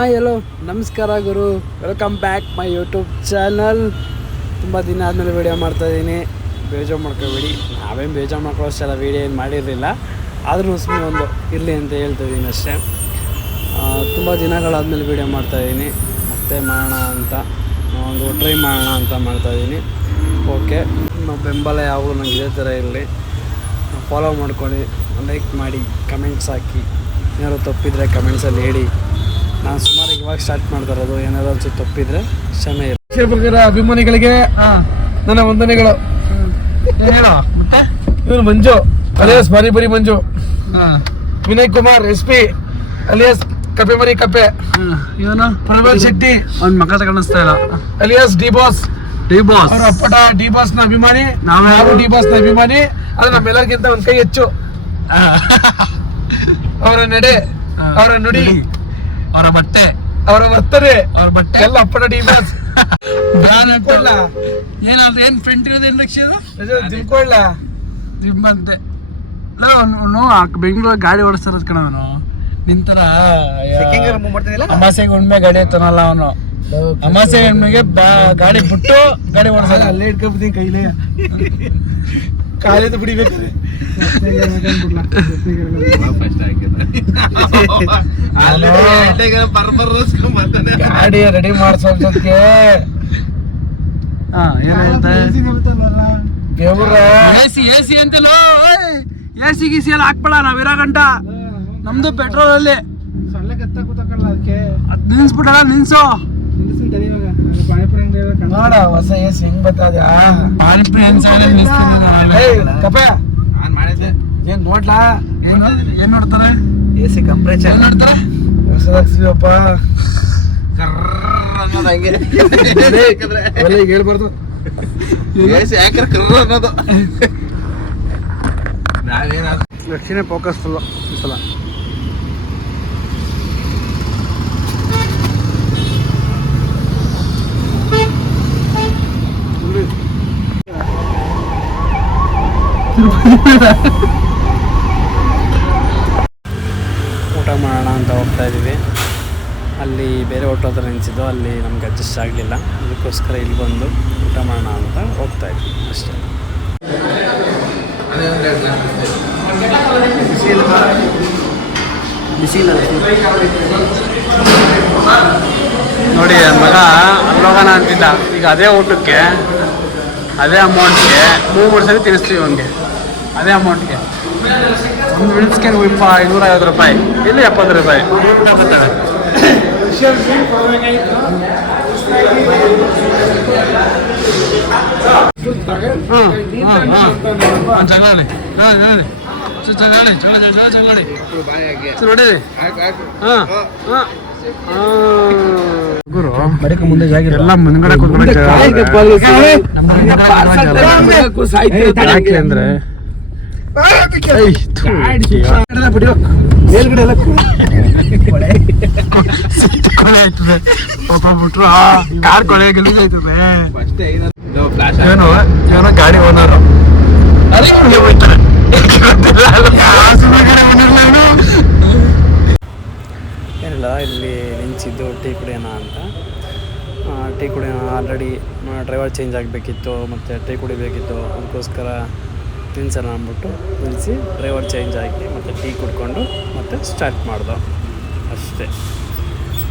ಎಲ್ಲೋ ನಮಸ್ಕಾರ ಗುರು, welcome back my YouTube channel. ತುಂಬ ದಿನ ಆದಮೇಲೆ ವೀಡಿಯೋ ಮಾಡ್ತಾಯಿದ್ದೀನಿ, ಬೇಜಾರು ಮಾಡ್ಕೋಬೇಡಿ. ನಾವೇನು ಬೇಜಾರು ಮಾಡ್ಕೊಳ್ಳೋಷ್ಟೆಲ್ಲ ವೀಡಿಯೋ ಏನು ಮಾಡಿರಲಿಲ್ಲ, ಆದರೂ ಸುಮ್ಮನೆ ಒಂದು ಇರಲಿ ಅಂತ ಹೇಳ್ತಾಯಿದ್ದೀನಿ ಅಷ್ಟೇ. ತುಂಬ ದಿನಗಳಾದಮೇಲೆ ವೀಡಿಯೋ ಮಾಡ್ತಾಯಿದ್ದೀನಿ, ಮತ್ತೆ ಮಾಡೋಣ ಅಂತ ಒಂದು ಟ್ರೈ ಮಾಡೋಣ ಅಂತ ಮಾಡ್ತಾಯಿದ್ದೀನಿ. ಓಕೆ, ನಮ್ಮ ಬೆಂಬಲ ಯಾವಾಗಲೂ ನಂಗೆ ಇದೇ ಥರ ಇರಲಿ. ಫಾಲೋ ಮಾಡ್ಕೊಳ್ಳಿ, ಲೈಕ್ ಮಾಡಿ, ಕಮೆಂಟ್ಸ್ ಹಾಕಿ. ಏನಾದ್ರು ತಪ್ಪಿದರೆ ಕಮೆಂಟ್ಸಲ್ಲಿ ಹೇಳಿ. ನಾನು ಸುಮಾರು ಇವಾಗ ಸ್ಟಾರ್ಟ್ ಮಾಡ್ತಾ ಇರೋದು, ಏನಾದ್ರು ಒಂಚೂರು ತಪ್ಪಿದರೆ ಕ್ಷಮೆ ಇರಲಿ. ಅಭಿಮಾನಿಗಳಿಗೆ ನನ್ನ ವಂದನೆಗಳು. ಇವನು ಮಂಜು ಅಲಿಯಾಸ್ ಬರಿ ಮಂಜು, ವಿನಯ್ ಕುಮಾರ್ SP ಅಲಿಯಾಸ್ ಕಪೆ ಮರಿ ಕಪೆ, ಇವನು ಪ್ರಬಲ್ ಶೆಟ್ಟಿ ಅವ್ನ ಮಕ್ಕ ಕಾಣಿಸ್ತಾ ಇಲ್ಲ, ಅಲಿಯಾಸ್ ಡಿ ಬಾಸ್ ಅವ್ರ ಅಪ್ಪಟ ಡಿ ಬಾಸ್ ನ ಅಭಿಮಾನಿ. ನಾವು ಡಿ ಬಾಸ್ ನ ಅಭಿಮಾನಿ, ಅದು ನಮ್ಮೆಲ್ಲರಿಗಿಂತ ಒಂದ್ ಕೈ ಹೆಚ್ಚು. ಅವರ ನಡೆ, ಅವರ ನುಡಿ, ಅವರ ಬಟ್ಟೆ, ಅವರ ವರ್ತನೆ, ಅವ್ರ ಬಟ್ಟೆ ಎಲ್ಲ ಅಪ್ಪಟ ಡಿ ಬಾಸ್. ಏನಾದ್ರು ಏನು ಫ್ರೆಂಡ್ ಇರೋದು ಏನು ಲಕ್ಷ ತಿಳ್ಕೊಳ್ಳ ನಿಮ್ಮಂತೆ. ಬೆಂಗಳೂರು ಗಾಡಿ ಓಡಿಸ್ತಾರ ಕಣ ಅವನು. ನಿಂತರ ಅಮಾಸೆಗೆ ಉಣ್ಮೆ ಗಾಡಿ ಎತ್ತಾನಲ್ಲ ಅವನು. ಅಮಾಸೆ ಹೆಣ್ಣಿಗೆ ಗಾಡಿ ಬಿಟ್ಟು ಗಾಡಿ ಓಡಿಸಲ್ಲ. ಅಲ್ಲೇ ಇಟ್ಕೊಬಿಡ್ತೀನಿ ಕೈಲೇ, ಕಾಲಿಂದ ಬಿಡಿಬೇಕಾದ್ರೆ. ಗಾಡಿ ರೆಡಿ ಮಾಡ್ಸೋದಕ್ಕೆ ಎಸಿ ಅಂತಲೋ, ಎಸಿ ಗಿಸಿ ಎಲ್ಲ ಹಾಕ್ಬೇಡ. ನಾವಿರೋ ಗಂಟ ನಮ್ದು ಪೆಟ್ರೋಲ್ ಅಲ್ಲಿ ನಿಲ್ಸ್ಬಿಟ್ಟಲ್ಲ, ನಿಲ್ಸು. ನೋಡ ಹೊಸ ಎಸ್ ಹೆಂಗ್ ಬರ್ತದ. ಪಾನಿಪುರಿ ಏನ್ ನೋಡ್ಲಾ, ಏನ್ ನೋಡ್ತಾರೆ? AC ಕಂಪ್ರೇಚರ್ ನೋಡ್ತಾರೆ. ಹೊಸದಾಗ್ಸಿದಪ್ಪ ಹೇಳ್ಬಾರ್ದು. ದಕ್ಷಿಣ ಫೋಕಸ್ ಫುಲ್ ಈ ಸಲ. ಊಟ ಮಾಡೋಣ ಅಂತ ಹೋಗ್ತಾ ಇದ್ದೀವಿ. ಅಲ್ಲಿ ಬೇರೆ ಊಟ ಹತ್ರ ನಿಲ್ಸಿದ್ದು, ಅಲ್ಲಿ ನಮ್ಗೆ ಅಡ್ಜಸ್ಟ್ ಆಗಲಿಲ್ಲ. ಅದಕ್ಕೋಸ್ಕರ ಇಲ್ಲಿ ಬಂದು ಊಟ ಮಾಡೋಣ ಅಂತ ಹೋಗ್ತಾ ಇದ್ವಿ ಅಷ್ಟೇ. ನೋಡಿ ಮಗ ಅಲ್ಲೋಗೋಣ ಅಂತಿದ್ದ, ಈಗ ಅದೇ ಊಟಕ್ಕೆ ಅದೇ ಅಮೌಂಟ್ಗೆ 3 ಸರಿ ತಿನ್ನಿಸ್ತೀವಿ ಅವನಿಗೆ. ಅದೇ ಅಮೌಂಟ್ಗೆ ಒಂದು ಮಿನಿಟ್ಸ್ಗೆ 250 ರೂಪಾಯಿ, ಇಲ್ಲಿ 70 ರೂಪಾಯಿ ಬರ್ತವೆ. ಜಗಳಾಡಿ ನೋಡಿ ಗುರು, ಮುಂದೆ ಎಲ್ಲ ಮುಂದ್ಗಡೆ ಅಂದ್ರೆ ಮೇಲ್ಗಡೆ ಎಲ್ಲ ಕೊಳೆ ಆಯ್ತದೆ ಪಾಪ ಬಿಟ್ರು. ಕಾರ್ ಕೊಳೆ ಗಲೀಜ್ ಆಯ್ತದೆ. ಏನೋ ಗಾಡಿ ಓನರು ಹೋಗ್ತಾರೆ. ಏನಿಲ್ಲ, ಇಲ್ಲಿ ನಿಂಚಿದ್ದು ಟೀ ಕುಡಿಯೋಣ ಅಂತ. ಟೀ ಕುಡಿಯೋಣ, ಆಲ್ರೆಡಿ ಡ್ರೈವರ್ ಚೇಂಜ್ ಆಗಬೇಕಿತ್ತು ಮತ್ತು ಟೀ ಕುಡಿಬೇಕಿತ್ತು. ಅದಕ್ಕೋಸ್ಕರ ನಿಲ್ಸೋಣ ಅಂದ್ಬಿಟ್ಟು ನಿಲ್ಲಿಸಿ ಡ್ರೈವರ್ ಚೇಂಜ್ ಆಗಿ ಮತ್ತು ಟೀ ಕುಡ್ಕೊಂಡು ಮತ್ತೆ ಸ್ಟಾರ್ಟ್ ಮಾಡ್ದೋ ಅಷ್ಟೇ.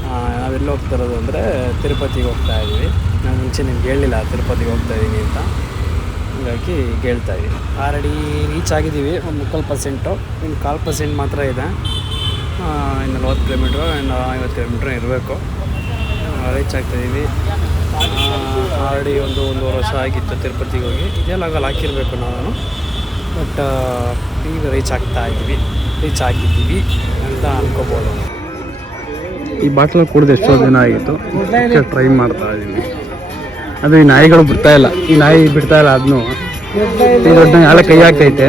ನಾವೆಲ್ಲಿ ಹೋಗ್ತಾ ಇರೋದು ಅಂದರೆ ತಿರುಪತಿಗೆ ಹೋಗ್ತಾ ಇದ್ದೀವಿ. ನಾನು ಮುಂಚೆ ನಿಮ್ಗೆ ಹೇಳಿಲ್ಲ ತಿರುಪತಿಗೆ ಹೋಗ್ತಾ ಇದ್ದೀನಿ ಅಂತ, ಹೀಗಾಗಿ ಹೇಳ್ತಾ ಇದ್ದೀನಿ. ಆಲ್ರೆಡಿ ರೀಚ್ ಆಗಿದ್ದೀವಿ ಒಂದು 30%, ಇನ್ನು 1/4% ಮಾತ್ರ ಇದೆ. ಇನ್ನು 40 ಕಿಲೋಮೀಟ್ರು, ಇನ್ನು 50 ಕಿಲೋಮೀಟ್ರ್ ಇರಬೇಕು. ರೀಚ್ ಆಗ್ತಾಯಿದ್ದೀವಿ. ಆಲ್ರೆಡಿ ಒಂದೂವರೆ ವರ್ಷ ಆಗಿತ್ತು ತಿರುಪತಿಗೆ ಹೋಗಿ. ಇದೇ ಲಾಗಲ್ಲಿ ಹಾಕಿರಬೇಕು ನಾನು, ಬಟ್ ಈಗ ರೀಚ್ ಆಗಿದ್ದೀವಿ ಅಂತ ಅನ್ಕೋಬೋದು. ಈ ಬಾಟ್ಲಲ್ಲಿ ಕುಡಿದು ಎಷ್ಟೋ ದಿನ ಆಗಿತ್ತು, ಟ್ರೈ ಮಾಡ್ತಾ ಇದ್ದೀನಿ. ಅದು ಈ ನಾಯಿಗಳು ಬಿಡ್ತಾಯಿಲ್ಲ, ಈ ನಾಯಿ ಬಿಡ್ತಾಯಿಲ್ಲ. ಅದನ್ನು ಈ ದೊಡ್ಡ ನಾಯಿ ಅಲೆ ಕೈ ಆಗ್ತೈತೆ.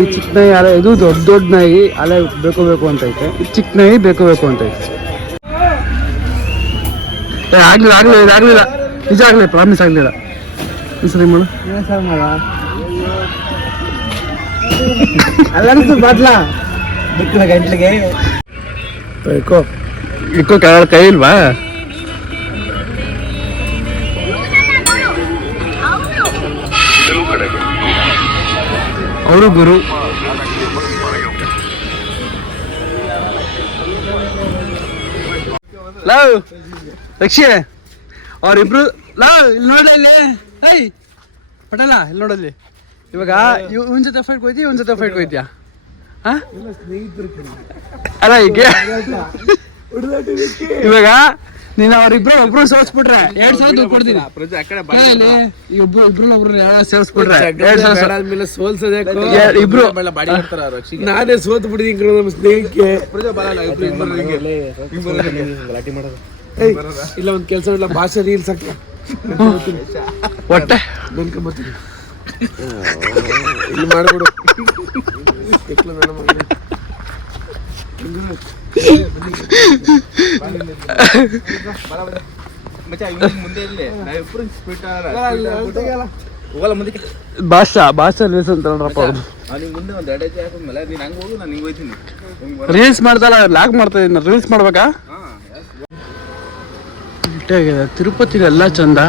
ಈ ಚಿಕ್ಕ ನಾಯಿ ಅಲೆ, ಇದು ದೊಡ್ಡ ನಾಯಿ ಅಲೆ ಬೇಕು ಅಂತೈತೆ. ಈ ಚಿಕ್ಕ ನಾಯಿ ಬೇಕು ಅಂತೈತೆ. ಆಗಲಿಲ್ಲ ನಿಜ ಆಗಲಿಲ್ಲ, ಪ್ರಾಮಿಸ್ ಆಗಲಿಲ್ಲ. ಈ ಸರಿ ಮಾಡು ಅಲ್ಲ ಬಾಟ್ಲಾ ಗಂಟ್ಲಿಗೆ ಬೇಕು. ಇಕ್ಕೋ ಕೈ ಇಲ್ವಾ? ಅವರು ಗುರು. ಲವ್ ರಕ್ಷೆ ಅವ್ರಿಬ್ರು ಲವ್ ಇಲ್ಲಿ ನೋಡಲ್ಲಿ. ಐ ಪಟೇಲ ಇಲ್ಲಿ ನೋಡಲ್ಲಿ. ಇವಾಗ ಇವನ್ ಜೊತೆ ಫೈಟ್ ಹೋಯ್ತಿ, ಇವನ್ ಜೊತೆ ಫೈಟ್ ಹೋಯ್ತಿಯಾ? ಅಲ್ಲ ಈಗ ಇವಾಗ ನೀನು ಅವ್ರಿಬ್ರು ಒಬ್ರು ಸೋಲ್ಸ್ಬಿಟ್ರೆ 2,000 ದುಡ್ಡು ಕೊಡ್ತೀನಿ. ಒಬ್ರು ಸೇರಿಸ್ಬಿಟ್ರೆ 2,000 ಸೋಲ್ಸೋದೇ ಇಬ್ರು. ನಾನೇ ಸೋತ್ ಬಿಟ್ಟಿದ್ದೀನಿ ನಮ್ಮ ಸ್ನೇಹಿತಕ್ಕೆ. ಇಲ್ಲ ಒಂದ್ ಕೆಲಸ ಇಲ್ಲ, ಭಾಷೆ ರೀಲ್ಸ್ ಹಾಕಿ ಹೊಟ್ಟೆ ನೆನ್ಕೊಂಬತ್ತೀನಿ ಇಲ್ಲಿ ಮಾಡ್ಬಿಡು. ರೀಲ್ಸ್ ಮಾಡ್ದಲ್ಲ, ಲಾಗ್ ಮಾಡ್ತಾ ಇದೀನಿ. ರೀಲ್ಸ್ ಮಾಡ್ಬೇಕಾ? ತಿರುಪತಿ ಎಲ್ಲ ಚಂದ,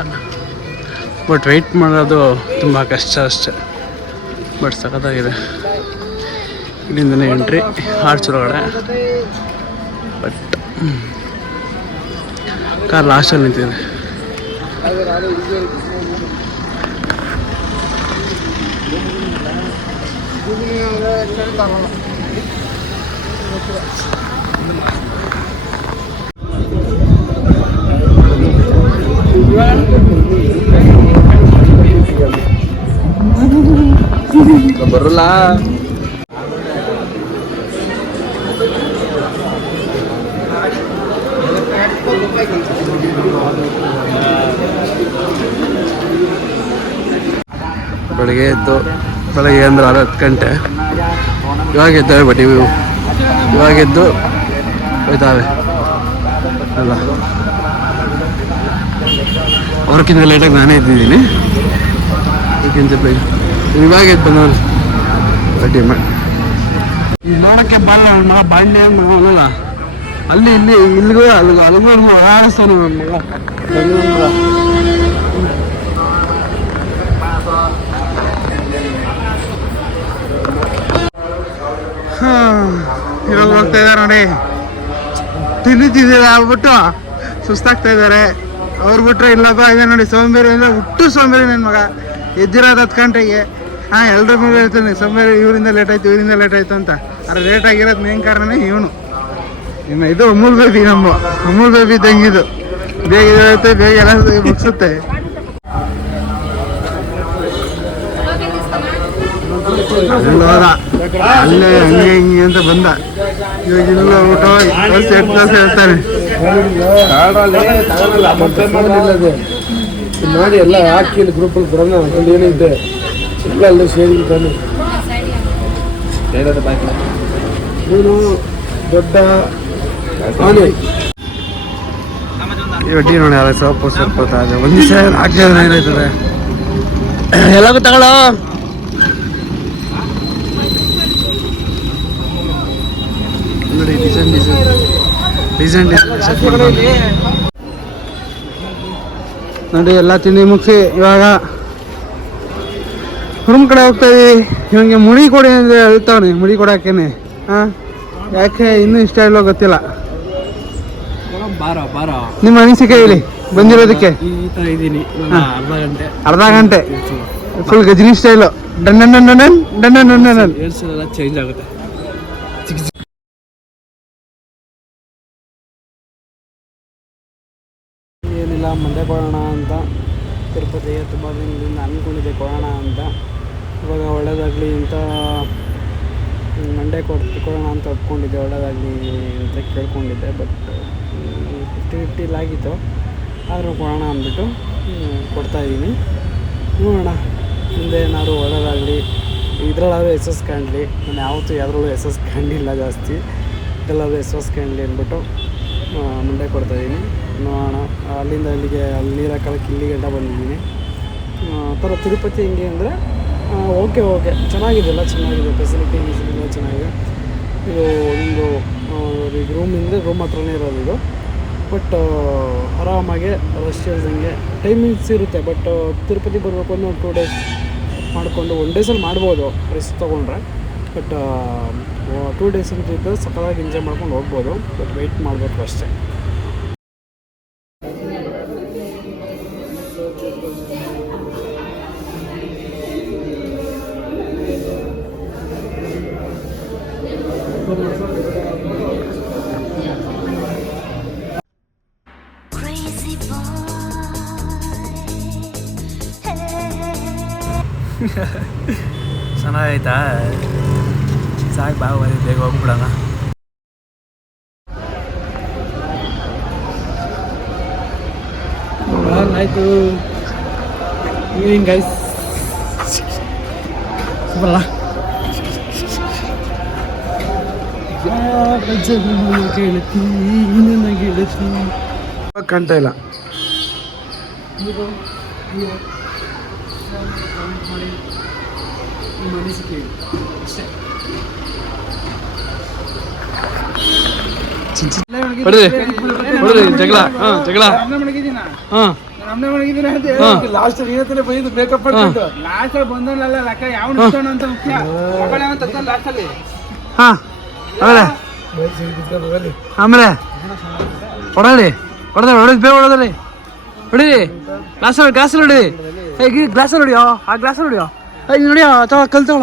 ಬಟ್ ವೆಯ್ಟ್ ಮಾಡೋದು ತುಂಬ ಕಷ್ಟ ಅಷ್ಟೆ. ಬಟ್ ಸಖತ್ತಾಗಿದೆ. ಇಲ್ಲಿಂದನೇ ಎಂಟ್ರಿ ಆರ್ಚ್ ಒಳಗಡೆ. ಬಟ್ ಕಾರ್ ಲಾಸ್ಟಲ್ಲಿ ನಿಂತಿದೆ. ಬರಲ್ಲ ಬೆಳಗ್ಗೆ ಅಂದ್ರೆ 10 ಗಂಟೆ. ಇವಾಗ ಎದ್ದಾವೆ, ಬಟ್ ಇವಾಗ ಎದ್ದು ಹೋಯ್ತಾವೆ ಅಲ್ಲ. ಅವ್ರಕ್ಕಿಂತ ಲೇಟಾಗಿ ನಾನೇ ಎದ್ದಿದ್ದೀನಿ. ಇವಾಗ ಎದ್ದು ಬಂದವನು ಬಡ್ಡಿ ಮಾಡಿ ನೋಡೋಕ್ಕೆ ಬಾಂಡೆ ಮಗ ಅಲ್ಲಿ ಇಲ್ಲಿಗೂ ಅಲ್ಲಿಗೂ ಆಡಿಸ್ತಾನೆ ನನ್ನ ಮಗ. ಇವಾಗ ಹೋಗ್ತಾ ಇದ್ದಾರೆ ನೋಡಿ. ತಿಂದಿದ್ದಾರೆ ಆಗ್ಬಿಟ್ಟು ಸುಸ್ತಾಗ್ತಾ ಇದ್ದಾರೆ. ಅವ್ರು ಬಿಟ್ರೆ ಇಲ್ಲಪ್ಪ ಇದೆ ನೋಡಿ. ಸೋಂಬೇರಿ ಇಲ್ಲ, ಹುಟ್ಟು ಸೋಂಬೇರಿ ನನ್ನ ಮಗ. ಎದ್ದಿರೋದು 10 ಗಂಟೆಗೆ. ಎಲ್ಲರ ಮೇಲೆ ಹೇಳ್ತಾನೆ ಸೋಂಬೇರಿ, ಇವರಿಂದ ಲೇಟ್ ಆಯ್ತು ಅಂತ. ಆದರೆ ಲೇಟ್ ಆಗಿರೋದು ಮೇನ್ ಕಾರಣನೇ ಇವನು. ಇನ್ನು ಇದು ಅಮೂಲ್ ಬೇಬಿ, ನಮ್ಮ ಅಮೂಲ್ ಬೇಬಿ ತಂಗಿದು. ಬೇಗ ಇರುತ್ತೆ, ಬೇಗ ಎಲ್ಲ ಮುಗಿಸುತ್ತೆ. ಅಲ್ಲೇ ಹಂಗೆ ಹಿಂಗೆ ಅಂತ ಬಂದ. ಇವಾಗ ಇಲ್ಲ ಊಟ ಹೇಳ್ತಾನೆ ಮಾಡಿ ಎಲ್ಲ ಹಾಕಿ ಗ್ರೂಪಲ್ಲಿ ಬರೋಣ ಅನ್ಕೊಂಡು ಏನಿದೆ ಎಲ್ಲ ಅಲ್ಲೇ ಶೇರಿಂಗ್ ತಾನೆ. ನೀನು ದೊಡ್ಡ ಒಡ್ಡಿ ನೋಡಿ ಅಲ್ಲ ಸ್ವಲ್ಪ ಒಂದು ದಿವಸ ಹಾಕಿದ್ರೆ ಏನಾಯ್ತದೆ ಎಲ್ಲಕ್ಕೂ ತಗೊಳ್ಳೋ. ನೋಡಿ ಡಿಸೈನ್ ನೋಡಿ ಎಲ್ಲ ತಿಂಡಿ ಮುಗಿಸಿ ಇವಾಗ ರೂಮ್ ಕಡೆ ಹೋಗ್ತಾ ಇದೀವಿ. ಇವಂಗೆ ಮುಡಿ ಕೊಡಿ ಅಂದರೆ ಹೇಳ್ತಾವನೆ, ಮುಡಿ ಕೊಡಾಕೇನೆ. ಯಾಕೆ ಇನ್ನೂ ಇಷ್ಟ ಇಲ್ಲೋ ಗೊತ್ತಿಲ್ಲ. ನಿಮ್ಮ ಅನಿಸಿಕೆ ಹೇಳಿ ಬಂದಿರೋದಕ್ಕೆ. ಅರ್ಧ ಗಂಟೆ full Ghazni style. Done change ಆಗುತ್ತೆ. ಏನಿಲ್ಲ, ಮಂಡ್ಯ ಕೊಡೋಣ ಅಂತ ತಿರುಪತಿಗೆ ತುಂಬ ದಿನದಿಂದ ಅಂದ್ಕೊಂಡಿದ್ದೆ ಕೊಡೋಣ ಅಂತ. ಇವಾಗ ಒಳ್ಳೇದಾಗಲಿ ಅಂತ ಮಂಡ್ಯ ಕೊಡೋಣ ಅಂತ ಒಪ್ಕೊಂಡಿದ್ದೆ, ಒಳ್ಳೇದಾಗಲಿ ಅಂತ ಕೇಳ್ಕೊಂಡಿದ್ದೆ. ಬಟ್ 50-50 ಆಗಿತ್ತು. ಆದರೂ ಕೊಡೋಣ ಅಂದ್ಬಿಟ್ಟು ಕೊಡ್ತಾಯಿದ್ದೀನಿ. ನೋಡೋಣ ಮುಂದೆ ಏನಾದ್ರು ಒಳ್ಳೇದಾಗಲಿ, ಇದರಲ್ಲಾದರೂ ಯಶಸ್ಸು ಕಾಣಲಿ. ನಾನು ಯಾವತ್ತೂ ಯಾವುದ್ರಲ್ಲೂ ಯಶಸ್ಸು ಕಾಣಲಿಲ್ಲ ಜಾಸ್ತಿ. ಇದರಲ್ಲಾದರೂ ಯಶಸ್ಸು ಕಾಣಲಿ ಅಂದ್ಬಿಟ್ಟು ಮುಂದೆ ಕೊಡ್ತಾಯಿದ್ದೀನಿ. ನೋಡೋಣ. ಅಲ್ಲಿಂದ ಅಲ್ಲಿಗೆ ಅಲ್ಲಿ ನೀರು ಹಾಕೋಕ್ಕೆ ಇಲ್ಲಿ ಗಂಟ ಬಂದಿದ್ದೀನಿ. ಥರ ತಿರುಪತಿ ಹೆಂಗೆ ಅಂದರೆ ಓಕೆ ಚೆನ್ನಾಗಿದೆ, ಎಲ್ಲ ಚೆನ್ನಾಗಿದೆ. ಫೆಸಿಲಿಟಿ ಚೆನ್ನಾಗಿದೆ. ಇದು ಒಂದು ಈಗ ರೂಮ್ ಹತ್ರನೇ ಇರೋದು ಇದು. ಬಟ್ ಆರಾಮಾಗೆ ರಶ್ ಇಲ್ದಂಗೆ ಟೈಮಿಂಗ್ಸ್ ಇರುತ್ತೆ. ಬಟ್ ತಿರುಪತಿ ಬರಬೇಕು ಅಂದರೆ 2 days ಮಾಡಿಕೊಂಡು 1 daysಲ್ಲಿ ಮಾಡ್ಬೋದು ರಿಸ್ಕ್ ತೊಗೊಂಡ್ರೆ. ಬಟ್ 2 days ಅಂತ ಇದ್ದರೆ ಸಕ್ಕತ್ತಾಗಿ ಎಂಜಾಯ್ ಮಾಡ್ಕೊಂಡು ಹೋಗ್ಬೋದು. ಬಟ್ ವೆಯ್ಟ್ ಮಾಡಬೇಕು ಅಷ್ಟೇ. ಚೆನ್ನಾಗೈತಾ? ಸಾಕು ಬಾ ಬೇಗ ಹೋಗ್ಬಿಡೋಣ. ಆಯಿತು ಈವ್ನಿಂಗ್ ಗೈಸ್. ಬರಲ್ಲ ಗೆಳತಿ ನನ್ನ ಗೆಳತಿ ಕಾಣ್ತಾ ಇಲ್ಲ. ಜಗಳ ಜಗಳ ಲಾಸ್ಟ್ ಬೈದು ಬೇಕಪ್ ಲಾಸ್ಟ್ ಬಂದಲ್ಲ ಲೆಕ್ಕ ಯಾವ ಅಂತ ಮುಖ್ಯ. ಆಮೇಲೆ ಹೊಡಲಿ ಹೊಡೆದ್ ಬೇಗ ಹೊಡೋದ್ರಿ ಹೊಡೀರಿ. ಗ್ಲಾಸಲ್ಲಿ ಹೊಡೀರಿ. ಹೇಗೆ ಗ್ಲಾಸಲ್ಲಿ ಹೊಡಿಯೋ? ಆ ಗ್ಲಾಸಲ್ಲಿ ಹೊಡಿಯೋ. ನೋಡಿಯೋ ತಗೋ ಕಲ್ತಾವ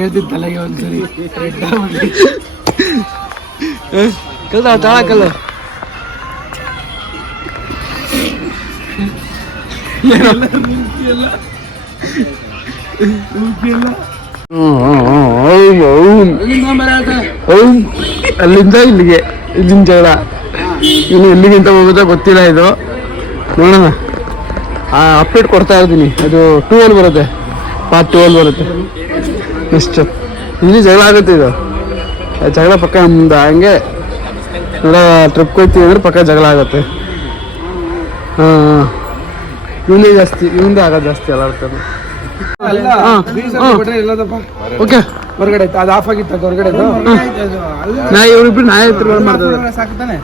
ಹೇಳ್ತೀನಿ ತಲೆಗೆ ಒಂದ್ಸರಿ ಕಲ್ತಾವ ಕಲ್ಲು. ಅಲ್ಲಿಂದ ಇಲ್ಲಿಗೆ ಇಲ್ಲಿಂದ ಜಗಳ. ಇನ್ನು ಎಲ್ಲಿಗಿಂತ ಹೋಗುತ್ತಾ ಗೊತ್ತಿಲ್ಲ. ಇದು ನೋಡೋಣ, ಅಪ್ಡೇಟ್ ಕೊಡ್ತಾ ಇರ್ತೀನಿ. ಅದು 12 ಬರುತ್ತೆ, ಪಾರ್ಟ್ 12 ಬರುತ್ತೆ ನೆಕ್ಸ್ಟ್. ಇಲ್ಲಿ ಜಗಳ ಆಗುತ್ತೆ. ಇದು ಜಗಳ ಪಕ್ಕ ನಮ್ದು ಹಂಗೆ ನೋಡ ಟ್ರಿಪ್ ಹೋಗ್ತೀವಿ ಅಂದ್ರೆ ಪಕ್ಕ ಜಗಳ ಆಗುತ್ತೆ. ಇವನೇ ಜಾಸ್ತಿ, ಇವಂದೇ ಆಗೋದು ಜಾಸ್ತಿ ಎಲ್ಲಾರ್ತಾನೆ. ಓಕೆ ಹೊರಗಡೆ ಅದು ಆಫ್ ಆಗಿತ್ತು ಹೊರಗಡೆ. ನಾ ಇವ್ರಿಬ್ರು ನಾ ಮಾಡ್ತಾರೆ.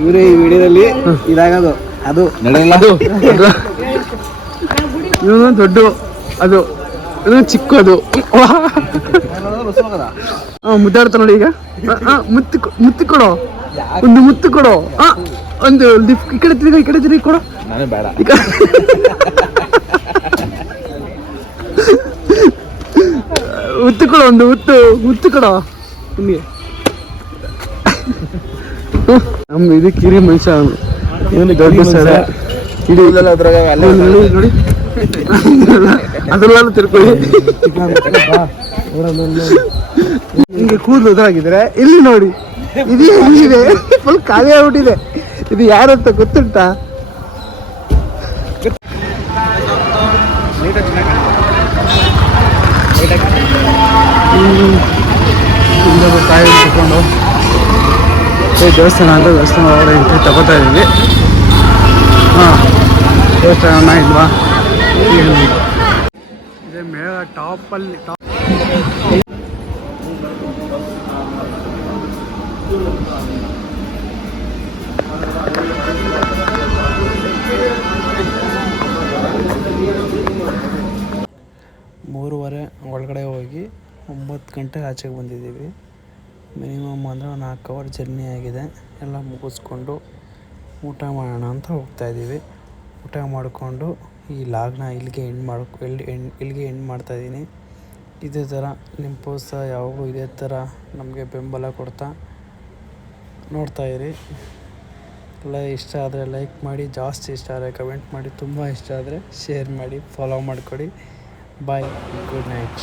ಇವರೇ ಈ ವಿಡಿಯೋದಲ್ಲಿ ಇದಾಗೋದು. ಅದು ಅದು ಇವನು ದೊಡ್ಡ, ಅದು ಇದು ಚಿಕ್ಕದು. ಮುದ್ದಾಡ್ತ ನೋಡಿ. ಈಗ ಮುತ್ತು ಕೊಡೋ, ಒಂದು ಮುತ್ತು ಕೊಡೋ. ಒಂದು ಈ ಕಡೆ ತಿರುಗಿ ಕೊಡೋ. ಬೇಡ ಉತ್ತು ಕೊಡೋ, ಒಂದು ಉತ್ತು ಕೊಡೋ ನಿಮಗೆ. ನಮ್ಮ ಇದು ಕಿರಿ ಮನುಷ್ಯ ಅವನು. ಏನು ದೊಡ್ಡ ಸರ ಇಡೀ ನೋಡಿ ಅದರಲ್ಲೆಲ್ಲ ತಿರ್ಕೊಳ್ಳಿ. ಹಿಂಗೆ ಕೂದಲು ಉದಾಗಿದ್ರೆ ಇಲ್ಲಿ ನೋಡಿ, ಇದು ಹೆಂಗಿದೆ, ಫುಲ್ ಖಾಲಿ ಆಗ್ಬಿಟ್ಟಿದೆ. ಇದು ಯಾರಂತ ಗೊತ್ತುಂಟಾ? ಕಾಯಿ ಇಟ್ಕೊಂಡು ದೇವಸ್ಥಾನ ಅಂತ ದೇವಸ್ಥಾನ ಒಳಗಡೆ ಎಂಟ್ರಿ ತಗೋತಾ ಇದ್ದೀವಿ. ದೇವಸ್ಥಾನ ಇಲ್ವಾ? ಇದೇ ಮೇಳ ಟಾಪಲ್ಲಿ ಮೂರುವರೆ ಒಳಗಡೆ ಹೋಗಿ 9 ಗಂಟೆಗೆ ಆಚೆಗೆ ಬಂದಿದ್ದೀವಿ. ಮಿನಿಮಮ್ ಅಂದರೆ 4 ಅವರ್ ಜರ್ನಿ ಆಗಿದೆ. ಎಲ್ಲ ಮುಗಿಸ್ಕೊಂಡು ಊಟ ಮಾಡೋಣ ಅಂತ ಹೋಗ್ತಾಯಿದ್ದೀವಿ. ಊಟ ಮಾಡಿಕೊಂಡು ಈ ಲಾಗ್ನ ಇಲ್ಲಿಗೆ ಎಂಡ್ ಮಾಡ್ತಾಯಿದ್ದೀನಿ. ಇದೇ ಥರ ನಿಮ್ಮ ಪ್ರೋತ್ಸಾಹ ಯಾವಾಗಲೂ ಇದೇ ಥರ ನಮಗೆ ಬೆಂಬಲ ಕೊಡ್ತಾ ನೋಡ್ತಾಯಿರಿ. ಎಲ್ಲ ಇಷ್ಟ ಆದರೆ ಲೈಕ್ ಮಾಡಿ, ಜಾಸ್ತಿ ಇಷ್ಟ ಆದರೆ ಕಮೆಂಟ್ ಮಾಡಿ, ತುಂಬ ಇಷ್ಟ ಆದರೆ ಶೇರ್ ಮಾಡಿ, ಫಾಲೋ ಮಾಡಿಕೊಡಿ. ಬಾಯ್, ಗುಡ್ ನೈಟ್.